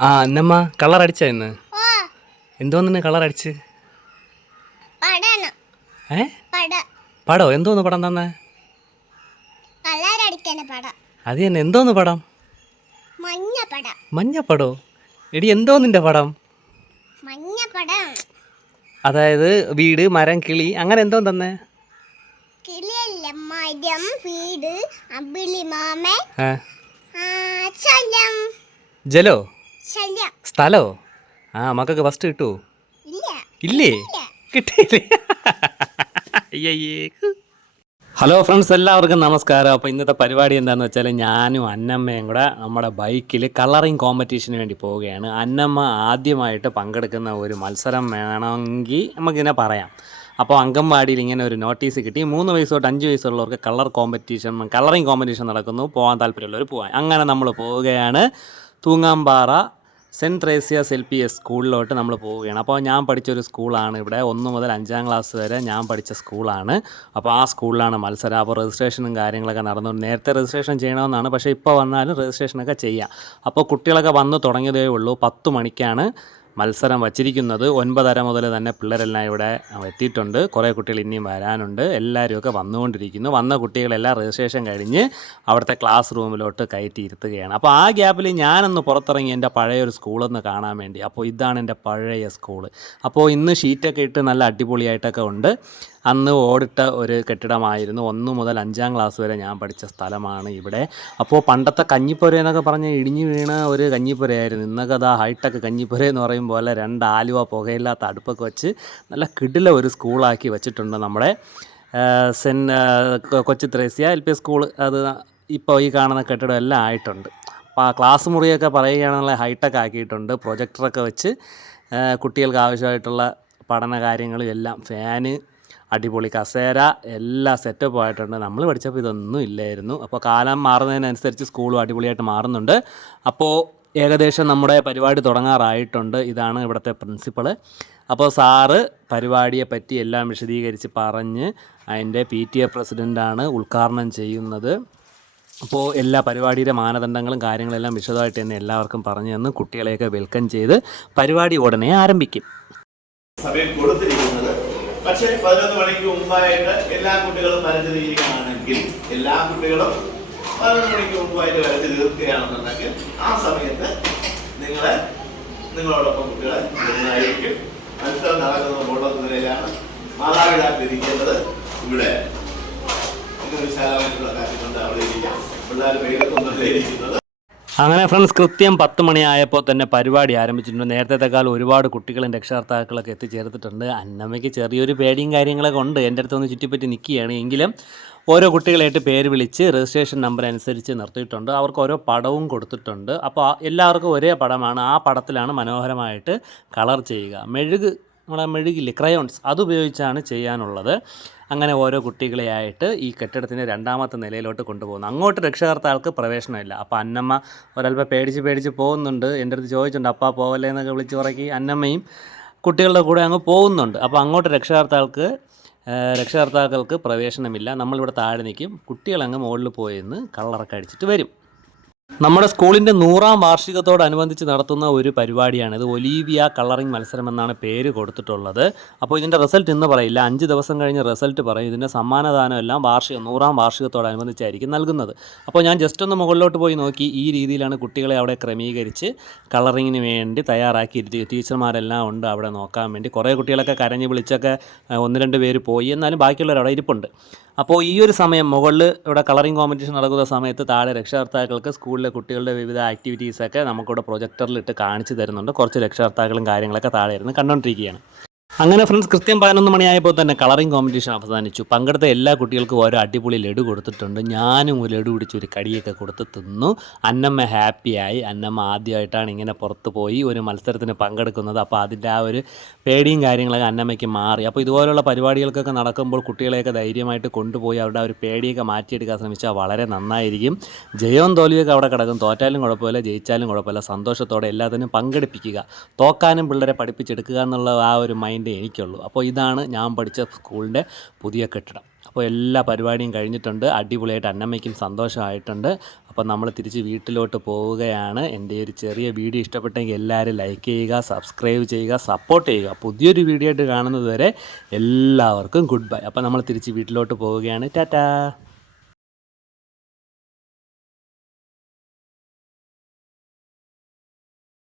ആ അന്നമ്മ കളർ അടിച്ച ഇന്ന്? എന്തോന്നു കളർ അടിച്ച്? ഏ? പട. എന്തോന്ന് പടം തന്നെ? അത് തന്നെ. എന്തോന്ന് പടം? മഞ്ഞ പടം. മഞ്ഞപ്പടോ എടി എന്തോ നിന്റെ പടം? അതായത് വീട് മരം കിളി അങ്ങനെ എന്തോ തന്നെ? കിളിയല്ല? മരം വീട് അമ്പിളി മാമൻ. ജലോ? സ്ഥലോ? ആ മക്കൾക്ക് ഫസ്റ്റ് കിട്ടുമോ ഇല്ല. ഇല്ലേ? കിട്ടിയില്ലേ? അയ്യേ ഹലോ ഫ്രണ്ട്സ് എല്ലാവർക്കും നമസ്കാരം. അപ്പോൾ ഇന്നത്തെ പരിപാടി എന്താണെന്ന് വെച്ചാൽ ഞാനും അന്നമ്മയും കൂടെ നമ്മുടെ ബൈക്കിൽ കളറിങ് കോമ്പറ്റീഷന് വേണ്ടി പോവുകയാണ്. അന്നമ്മ ആദ്യമായിട്ട് പങ്കെടുക്കുന്ന ഒരു മത്സരം വേണമെങ്കിൽ നമുക്കിങ്ങനെ പറയാം. അപ്പോൾ അംഗൻവാടിയിൽ ഇങ്ങനെ ഒരു നോട്ടീസ് കിട്ടി. മൂന്ന് വയസ്സ് തൊട്ട് അഞ്ച് വയസ്സുള്ളവർക്ക് കളർ കോമ്പറ്റീഷൻ കളറിങ് കോമ്പറ്റീഷൻ നടക്കുന്നു. പോകാൻ താല്പര്യമുള്ളവർ പോകാൻ അങ്ങനെ നമ്മൾ പോവുകയാണ്. Thoongampara saint Thresia's L P S സ്കൂളിലോട്ട് നമ്മൾ പോവുകയാണ്. അപ്പോൾ ഞാൻ പഠിച്ചൊരു സ്കൂളാണ് ഇവിടെ. ഒന്ന് മുതൽ അഞ്ചാം ക്ലാസ് വരെ ഞാൻ പഠിച്ച സ്കൂളാണ്. അപ്പോൾ ആ സ്കൂളിലാണ് മത്സരം. അപ്പോൾ രജിസ്ട്രേഷനും കാര്യങ്ങളൊക്കെ നടന്നുകൊണ്ട് നേരത്തെ രജിസ്ട്രേഷൻ ചെയ്യണമെന്നാണ്. പക്ഷേ ഇപ്പോൾ വന്നാലും രജിസ്ട്രേഷനൊക്കെ ചെയ്യാം. അപ്പോൾ കുട്ടികളൊക്കെ വന്ന് തുടങ്ങിയതേ ഉള്ളൂ. പത്ത് മണിക്കാണ് മത്സരം വച്ചിരിക്കുന്നത് ഒൻപതര മുതൽ തന്നെ പിള്ളേരെല്ലാം ഇവിടെ എത്തിയിട്ടുണ്ട്. കുറേ കുട്ടികൾ ഇനിയും വരാനുണ്ട്. എല്ലാവരുമൊക്കെ വന്നുകൊണ്ടിരിക്കുന്നു. വന്ന കുട്ടികളെല്ലാം രജിസ്ട്രേഷൻ കഴിഞ്ഞ് അവിടുത്തെ ക്ലാസ് റൂമിലോട്ട് കയറ്റി ഇരുത്തുകയാണ്. അപ്പോൾ ആ ഗ്യാപ്പിൽ ഞാനൊന്ന് പുറത്തിറങ്ങി എന്റെ പഴയൊരു സ്കൂളൊന്ന് കാണാൻ വേണ്ടി. അപ്പോൾ ഇതാണ് എന്റെ പഴയ സ്കൂൾ. അപ്പോൾ ഇന്ന് ഷീറ്റൊക്കെ ഇട്ട് നല്ല അടിപൊളിയായിട്ടൊക്കെ ഉണ്ട്. അന്ന് ഓടിട്ട ഒരു കെട്ടിടമായിരുന്നു. ഒന്ന് മുതൽ അഞ്ചാം ക്ലാസ് വരെ ഞാൻ പഠിച്ച സ്ഥലമാണ് ഇവിടെ. അപ്പോൾ പണ്ടത്തെ കഞ്ഞിപ്പുര എന്നൊക്കെ പറഞ്ഞ് ഇടിഞ്ഞു വീണ ഒരു കഞ്ഞിപ്പുരയായിരുന്നു. ഇന്നൊക്കെ അതാ ഹൈടെക് കഞ്ഞിപ്പുര എന്ന് പറയും പോലെ രണ്ട് ആലുവ പുകയില്ലാത്ത അടുപ്പൊക്കെ വെച്ച് നല്ല കിടില ഒരു സ്കൂളാക്കി വെച്ചിട്ടുണ്ട് നമ്മുടെ സെൻ കൊച്ചു ത്രേസ്യ എൽ പി സ്കൂൾ. അത് ഇപ്പോൾ ഈ കാണുന്ന കെട്ടിടം എല്ലാം ആയിട്ടുണ്ട്. അപ്പോൾ ആ ക്ലാസ് മുറിയൊക്കെ പറയുകയാണെങ്കിൽ ഹൈടെക് ആക്കിയിട്ടുണ്ട്. പ്രൊജക്ടറൊക്കെ വെച്ച് കുട്ടികൾക്ക് ആവശ്യമായിട്ടുള്ള പഠന കാര്യങ്ങളും എല്ലാം ഫാന് അടിപൊളി കസേര എല്ലാ സെറ്റപ്പ് ആയിട്ടുണ്ട്. നമ്മൾ പഠിച്ചപ്പോൾ ഇതൊന്നും ഇല്ലായിരുന്നു. അപ്പോൾ കാലം മാറുന്നതിനനുസരിച്ച് സ്കൂളും അടിപൊളിയായിട്ട് മാറുന്നുണ്ട്. അപ്പോൾ ഏകദേശം നമ്മുടെ പരിപാടി തുടങ്ങാറായിട്ടുണ്ട്. ഇതാണ് ഇവിടുത്തെ പ്രിൻസിപ്പൾ അപ്പോൾ സാറ് പരിപാടിയെ പറ്റി എല്ലാം വിശദീകരിച്ച് പറഞ്ഞ് അതിന്റെ പി ടി എ പ്രസിഡന്റാണ് ഉദ്ഘാടനം ചെയ്യുന്നത്. അപ്പോൾ എല്ലാ പരിപാടിയുടെ മാനദണ്ഡങ്ങളും കാര്യങ്ങളെല്ലാം വിശദമായിട്ട് തന്നെ എല്ലാവർക്കും പറഞ്ഞു തന്ന് കുട്ടികളെയൊക്കെ വെൽക്കം ചെയ്ത് പരിപാടി ഉടനെ ആരംഭിക്കും. സമയം കൊടുത്തിരിക്കുന്നത് പക്ഷേ പതിനൊന്ന് മണിക്ക് മുമ്പായിട്ട് എല്ലാ കുട്ടികളും വരച്ചു തീരുകയാണെങ്കിൽ എല്ലാ കുട്ടികളും പതിനൊന്ന് മണിക്ക് മുമ്പായിട്ട് വരച്ചു തീർക്കുകയാണെന്നുണ്ടെങ്കിൽ ആ സമയത്ത് നിങ്ങളെ നിങ്ങളോടൊപ്പം കുട്ടികളെ നന്നായിരിക്കും മത്സരം നടക്കുന്നത് നിലയിലാണ് മാതാപിതാക്കൾ ഇരിക്കേണ്ടത് ഇവിടെ വിശാലമായിട്ടുള്ള വിശാലമായിട്ടുള്ള കാര്യങ്ങളുണ്ട് അവിടെ ഇരിക്കാം. പിള്ളേർ വെയിലത്തൊന്നല്ല ഇരിക്കുന്നത്. അങ്ങനെ ഫ്രണ്ട്സ് കൃത്യം പത്ത് മണിയായപ്പോൾ തന്നെ പരിപാടി ആരംഭിച്ചിട്ടുണ്ട്. നേരത്തേക്കാൾ ഒരുപാട് കുട്ടികളും രക്ഷകർത്താക്കളൊക്കെ എത്തിച്ചേർത്തിട്ടുണ്ട്. അന്നമ്മയ്ക്ക് ചെറിയൊരു പേടിയും കാര്യങ്ങളൊക്കെ ഉണ്ട്. എന്റെ അടുത്ത് ഒന്ന് ചുറ്റിപ്പറ്റി നിൽക്കുകയാണ് എങ്കിലും ഓരോ കുട്ടികളായിട്ട് പേര് വിളിച്ച് രജിസ്ട്രേഷൻ നമ്പർ അനുസരിച്ച് നിർത്തിയിട്ടുണ്ട്. അവർക്ക് ഓരോ പടവും കൊടുത്തിട്ടുണ്ട്. അപ്പോൾ എല്ലാവർക്കും ഒരേ പടമാണ്. ആ പടത്തിലാണ് മനോഹരമായിട്ട് കളർ ചെയ്യുക. മെഴുക് നമ്മുടെ മെഴുകില്ലേ ക്രയോൺസ് അതുപയോഗിച്ചാണ് ചെയ്യാനുള്ളത്. അങ്ങനെ ഓരോ കുട്ടികളെയായിട്ട് ഈ കെട്ടിടത്തിന്റെ രണ്ടാമത്തെ നിലയിലോട്ട് കൊണ്ടുപോകുന്നു. അങ്ങോട്ട് രക്ഷകർത്താൾക്ക് പ്രവേശനമില്ല. അപ്പോൾ അന്നമ്മ ഒരല്പം പേടിച്ച് പേടിച്ച് പോകുന്നുണ്ട്. എന്റെ അടുത്ത് ചോദിച്ചിട്ടുണ്ട് അപ്പാ പോവല്ലേ എന്നൊക്കെ വിളിച്ച് ഉറക്കി അന്നമ്മയും കുട്ടികളുടെ കൂടെ അങ്ങ് പോകുന്നുണ്ട്. അപ്പോൾ അങ്ങോട്ട് രക്ഷകർത്താൾക്ക് രക്ഷകർത്താക്കൾക്ക് പ്രവേശനമില്ല. നമ്മളിവിടെ താഴെ നിൽക്കും. കുട്ടികളങ്ങ് മുകളിൽ പോയി നിന്ന് കള്ളറൊക്കെ അടിച്ചിട്ട് വരും. നമ്മുടെ സ്കൂളിന്റെ നൂറാം വാർഷികത്തോടനുബന്ധിച്ച് നടത്തുന്ന ഒരു പരിപാടിയാണ്. ഇത് ഒലീവിയ കളറിംഗ് മത്സരം എന്നാണ് പേര് കൊടുത്തിട്ടുള്ളത്. അപ്പോൾ ഇതിന്റെ റിസൾട്ട് ഇന്ന് പറയില്ല. അഞ്ച് ദിവസം കഴിഞ്ഞ് റിസൾട്ട് പറയും. ഇതിന്റെ സമ്മാനദാനം എല്ലാം വാർഷിക നൂറാം വാർഷികത്തോടനുബന്ധിച്ചായിരിക്കും നൽകുന്നത്. അപ്പോൾ ഞാൻ ജസ്റ്റ് ഒന്ന് മുകളിലോട്ട് പോയി നോക്കി. ഈ രീതിയിലാണ് കുട്ടികളെ അവിടെ ക്രമീകരിച്ച് കളറിങ്ങിന് വേണ്ടി തയ്യാറാക്കി. ടീച്ചർമാരെല്ലാം ഉണ്ട് അവിടെ നോക്കാൻ വേണ്ടി. കുറേ കുട്ടികളൊക്കെ കരഞ്ഞ് വിളിച്ചൊക്കെ ഒന്ന് രണ്ട് പേര് പോയി. എന്നാലും ബാക്കിയുള്ളവർ അവിടെ ഇരിപ്പുണ്ട്. അപ്പോൾ ഈ ഒരു സമയം മുകളിൽ ഇവിടെ കളറിംഗ് കോമ്പറ്റീഷൻ നടക്കുന്ന സമയത്ത് താഴെ രക്ഷകർത്താക്കൾക്ക് സ്കൂളിലെ കുട്ടികളുടെ വിവിധ ആക്ടിവിറ്റീസൊക്കെ നമുക്കിവിടെ പ്രൊജക്ടറിലിട്ട് കാണിച്ചു തരുന്നുണ്ട്. കുറച്ച് രക്ഷകർത്താക്കളും കാര്യങ്ങളൊക്കെ താഴെ ഇരുന്ന് കണ്ടുകൊണ്ടിരിക്കുകയാണ് അങ്ങനെ ഫ്രണ്ട്സ് കൃത്യം പതിനൊന്ന് മണിയായപ്പോൾ തന്നെ കളറിംഗ് കോമ്പറ്റീഷൻ അവസാനിച്ചു. പങ്കെടുത്ത എല്ലാ കുട്ടികൾക്കും ഓരോ അടിപൊളി ലഡു കൊടുത്തിട്ടുണ്ട്. ഞാനും ഒരു ലഡു പിടിച്ച് ഒരു കടിയൊക്കെ കൊടുത്ത് തിന്നു. അന്നമ്മ ഹാപ്പിയായി അന്നമ്മ ആദ്യമായിട്ടാണ് ഇങ്ങനെ പുറത്ത് പോയി ഒരു മത്സരത്തിന് പങ്കെടുക്കുന്നത്. അപ്പോൾ അതിന്റെ ആ ഒരു പേടിയും കാര്യങ്ങളൊക്കെ അന്നമ്മയ്ക്ക് മാറി. അപ്പോൾ ഇതുപോലുള്ള പരിപാടികൾക്കൊക്കെ നടക്കുമ്പോൾ കുട്ടികളെയൊക്കെ ധൈര്യമായിട്ട് കൊണ്ടുപോയി അവരുടെ ആ ഒരു പേടിയൊക്കെ മാറ്റിയെടുക്കാൻ ശ്രമിച്ചാൽ വളരെ നന്നായിരിക്കും. ജയവും തോൽവിയൊക്കെ അവിടെ കിടക്കും. തോറ്റാലും കുഴപ്പമില്ല ജയിച്ചാലും കുഴപ്പമില്ല. സന്തോഷത്തോടെ എല്ലാത്തിനും പങ്കെടുപ്പിക്കുക. തോക്കാനും പിള്ളേരെ പഠിപ്പിച്ചെടുക്കുക എന്നുള്ള ആ ഒരു മൈൻഡ് മൈൻഡേ എനിക്കുള്ളൂ. അപ്പോൾ ഇതാണ് ഞാൻ പഠിച്ച സ്കൂളിന്റെ പുതിയ കെട്ടിടം. അപ്പോൾ എല്ലാ പരിപാടിയും കഴിഞ്ഞിട്ടുണ്ട്. അടിപൊളിയായിട്ട് അന്നമ്മയ്ക്കും സന്തോഷമായിട്ടുണ്ട്. അപ്പോൾ നമ്മൾ തിരിച്ച് വീട്ടിലോട്ട് പോവുകയാണ്. എന്റെ ഒരു ചെറിയ വീഡിയോ ഇഷ്ടപ്പെട്ടെങ്കിൽ എല്ലാവരും ലൈക്ക് ചെയ്യുക സബ്സ്ക്രൈബ് ചെയ്യുക സപ്പോർട്ട് ചെയ്യുക. പുതിയൊരു വീഡിയോ ആയിട്ട് കാണുന്നത് വരെ എല്ലാവർക്കും ഗുഡ് ബൈ അപ്പോൾ നമ്മൾ തിരിച്ച് വീട്ടിലോട്ട് പോവുകയാണ്. ടാറ്റാ!